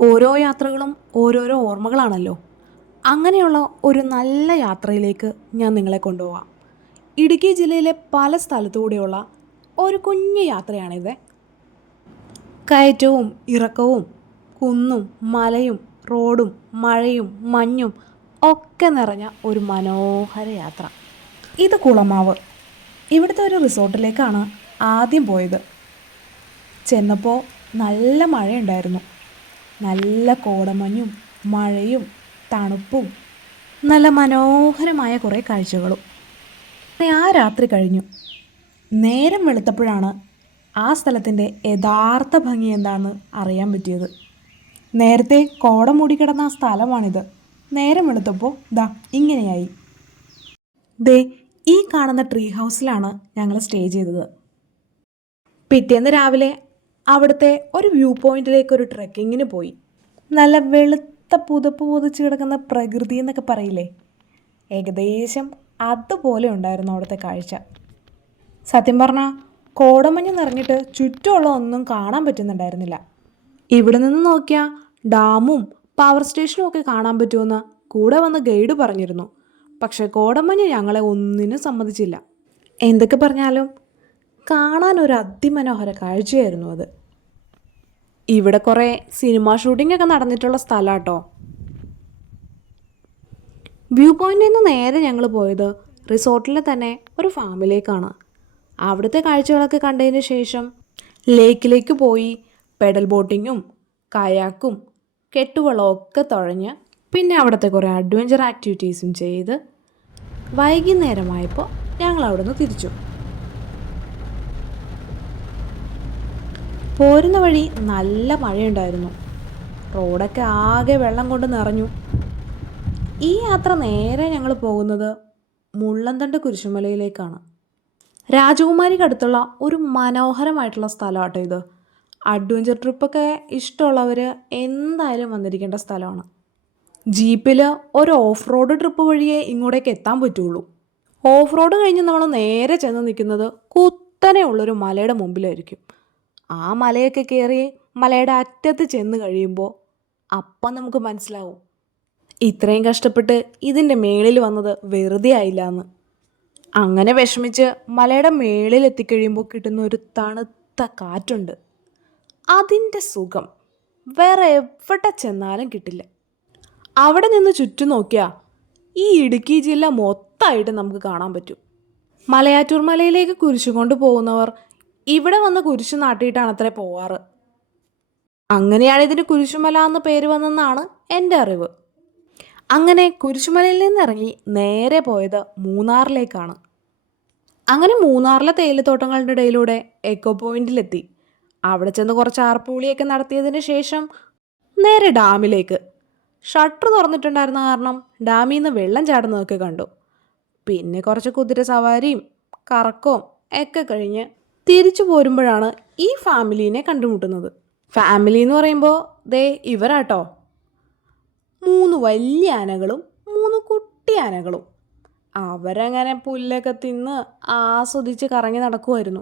ഓരോ യാത്രകളും ഓരോരോ ഓർമ്മകളാണല്ലോ. അങ്ങനെയുള്ള ഒരു നല്ല യാത്രയിലേക്ക് ഞാൻ നിങ്ങളെ കൊണ്ടുപോകാം ഇടുക്കി ജില്ലയിലെ പല സ്ഥലത്തുകൂടെയുള്ള ഒരു കുഞ്ഞു യാത്രയാണിത്. കയറ്റവും ഇറക്കവും കുന്നും മലയും റോഡും മഴയും മഞ്ഞും ഒക്കെ നിറഞ്ഞ ഒരു മനോഹര യാത്ര. ഇത് കുളമാവ്. ഇവിടുത്തെ ഒരു റിസോർട്ടിലേക്കാണ് ആദ്യം പോയത്. ചെന്നപ്പോൾ നല്ല മഴയുണ്ടായിരുന്നു. നല്ല കോടമഞ്ഞും മഴയും തണുപ്പും നല്ല മനോഹരമായ കുറേ കാഴ്ചകളും. ആ രാത്രി കഴിഞ്ഞു. നേരം വെളുത്തപ്പോഴാണ് ആ സ്ഥലത്തിന്റെ യഥാർത്ഥ ഭംഗി എന്താണെന്ന് അറിയാൻ പറ്റിയത്. നേരത്തെ കോട മൂടിക്കിടന്ന ആ സ്ഥലമാണിത്. നേരം വെളുത്തപ്പോൾ ദാ ഇങ്ങനെയായി. ദേ ഈ കാണുന്ന ട്രീ ഹൗസിലാണ് ഞങ്ങൾ സ്റ്റേ ചെയ്തത്. പിറ്റേന്ന് രാവിലെ അവിടുത്തെ ഒരു വ്യൂ പോയിന്റിലേക്ക് ഒരു ട്രെക്കിങ്ങിന് പോയി. നല്ല വെളുത്ത പുതപ്പ് പൊതിച്ച് കിടക്കുന്ന പ്രകൃതി എന്നൊക്കെ പറയില്ലേ? ഏകദേശം അതുപോലെ ഉണ്ടായിരുന്നു അവിടുത്തെ കാഴ്ച. സത്യം പറഞ്ഞാൽ കോടമഞ്ഞ് നിറഞ്ഞിട്ട് ചുറ്റുമുള്ള ഒന്നും കാണാൻ പറ്റുന്നുണ്ടായിരുന്നില്ല. ഇവിടെ നിന്ന് നോക്കിയാൽ ഡാമും പവർ സ്റ്റേഷനും ഒക്കെ കാണാൻ പറ്റുമെന്ന് കൂടെ വന്ന ഗൈഡ് പറഞ്ഞിരുന്നു. പക്ഷേ കോടമഞ്ഞ് ഞങ്ങളെ ഒന്നിനും സമ്മതിച്ചില്ല. എന്തൊക്കെ പറഞ്ഞാലും കാണാൻ ഒരു അതിമനോഹര കാഴ്ചയായിരുന്നു അത്. ഇവിടെ കുറേ സിനിമ ഷൂട്ടിംഗ് ഒക്കെ നടന്നിട്ടുള്ള സ്ഥലമാട്ടോ വ്യൂ പോയിന്റിൽ നിന്ന് നേരെ ഞങ്ങൾ പോയത് റിസോർട്ടിലെ തന്നെ ഒരു ഫാമിലേക്കാണ് അവിടുത്തെ കാഴ്ചകളൊക്കെ കണ്ടതിന് ശേഷം ലേക്കിലേക്ക് പോയി പെഡൽ ബോട്ടിങ്ങും കയാക്കും കെട്ടുവളവും ഒക്കെ തുഴഞ്ഞ് പിന്നെ അവിടുത്തെ കുറേ അഡ്വഞ്ചർ ആക്ടിവിറ്റീസും ചെയ്ത് വൈകുന്നേരമായപ്പോൾ ഞങ്ങൾ അവിടുന്ന് തിരിച്ചു. പോരുന്ന വഴി നല്ല മഴയുണ്ടായിരുന്നു. റോഡൊക്കെ ആകെ വെള്ളം കൊണ്ട് നിറഞ്ഞു. ഈ യാത്ര നേരെ ഞങ്ങൾ പോകുന്നത് മുള്ളന്തണ്ട് കുരിശുമലയിലേക്കാണ്. രാജകുമാരിക്കടുത്തുള്ള ഒരു മനോഹരമായിട്ടുള്ള സ്ഥലമാട്ടോ ഇത്. അഡ്വഞ്ചർ ട്രിപ്പൊക്കെ ഇഷ്ടമുള്ളവർ എന്തായാലും വന്നിരിക്കേണ്ട സ്ഥലമാണ്. ജീപ്പിൽ ഒരു ഓഫ് റോഡ് ട്രിപ്പ് വഴിയേ ഇങ്ങോട്ടേക്ക് എത്താൻ പറ്റുള്ളൂ. ഓഫ് റോഡ് കഴിഞ്ഞ് നമ്മൾ നേരെ ചെന്ന് നിൽക്കുന്നത് കുത്തനെയുള്ളൊരു മലയുടെ മുമ്പിലായിരിക്കും. ആ മലയൊക്കെ കയറി മലയുടെ അറ്റത്ത് ചെന്ന് കഴിയുമ്പോൾ അപ്പം നമുക്ക് മനസ്സിലാവും. ഇത്രയും കഷ്ടപ്പെട്ട് ഇതിന്റെ മേളിൽ വന്നത് വെറുതെ ആയില്ല എന്ന് അങ്ങനെ വിഷമിച്ച് മലയുടെ മേളിൽ എത്തിക്കഴിയുമ്പോൾ കിട്ടുന്ന ഒരു തണുത്ത കാറ്റുണ്ട്. അതിന്റെ സുഖം വേറെ എവിടെ ചെന്നാലും കിട്ടില്ല. അവിടെ നിന്ന് ചുറ്റും നോക്കിയാൽ ഈ ഇടുക്കി ജില്ല മൊത്തമായിട്ട് നമുക്ക് കാണാൻ പറ്റും. മലയാറ്റൂർ മലയിലേക്ക് കുരിശുകൊണ്ട് പോകുന്നവർ ഇവിടെ വന്ന് കുരിശു നാട്ടിയിട്ടാണ് അത്ര പോവാറ്. അങ്ങനെയാണ് ഇതിന് കുരിശുമല എന്ന് പേര് വന്നെന്നാണ് എന്റെ അറിവ്. അങ്ങനെ കുരിശുമലയിൽ നിന്നിറങ്ങി നേരെ പോയത് മൂന്നാറിലേക്കാണ്. അങ്ങനെ മൂന്നാറിലെ തേയിലത്തോട്ടങ്ങളുടെ ഇടയിലൂടെ എക്കോ പോയിന്റിലെത്തി അവിടെ ചെന്ന് കുറച്ച് ആർപ്പൂളിയൊക്കെ നടത്തിയതിന് ശേഷം നേരെ ഡാമിലേക്ക്. ഷട്ടർ തുറന്നിട്ടുണ്ടായിരുന്ന കാരണം ഡാമിൽ നിന്ന് വെള്ളം ചാടുന്നതൊക്കെ കണ്ടു. പിന്നെ കുറച്ച് കുതിര സവാരിയും കറക്കവും ഒക്കെ കഴിഞ്ഞ് തിരിച്ചു പോരുമ്പോഴാണ് ഈ ഫാമിലീനെ കണ്ടുമുട്ടുന്നത്. ഫാമിലി എന്ന് പറയുമ്പോൾ ദേ ഇവരാട്ടോ. മൂന്ന് വലിയ ആനകളും മൂന്ന് കുട്ടി ആനകളും. അവരങ്ങനെ പുല്ലൊക്കെ തിന്ന് ആസ്വദിച്ച് കറങ്ങി നടക്കുമായിരുന്നു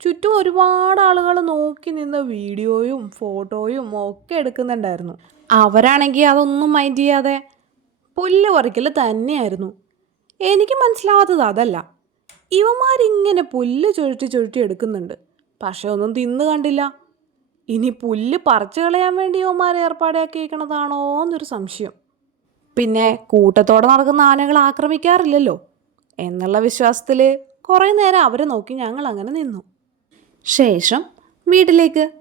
ചുറ്റും ഒരുപാട് ആളുകൾ നോക്കി നിന്ന് വീഡിയോയും ഫോട്ടോയും ഒക്കെ എടുക്കുന്നുണ്ടായിരുന്നു. അവരാണെങ്കിൽ അതൊന്നും മൈൻഡ് ചെയ്യാതെ പുല്ല് പറിക്കൽ തന്നെയായിരുന്നു. എനിക്ക് മനസ്സിലാവാത്തത് അതല്ല. ഇവന്മാരിങ്ങനെ പുല്ല് ചുഴറ്റി ചുഴറ്റി എടുക്കുന്നുണ്ട്. പക്ഷെ ഒന്നും തിന്നു കണ്ടില്ല. ഇനി പുല്ല് പറിച്ചു കളയാൻ വേണ്ടി ഇവന്മാർ ഏർപ്പാടാക്കിയേക്കണതാണോ എന്നൊരു സംശയം. പിന്നെ കൂട്ടത്തോടെ നടക്കുന്ന ആനകൾ ആക്രമിക്കാറില്ലല്ലോ. എന്നുള്ള വിശ്വാസത്തിൽ കുറേ നേരം അവരെ നോക്കി ഞങ്ങൾ അങ്ങനെ നിന്നു. ശേഷം വീട്ടിലേക്ക്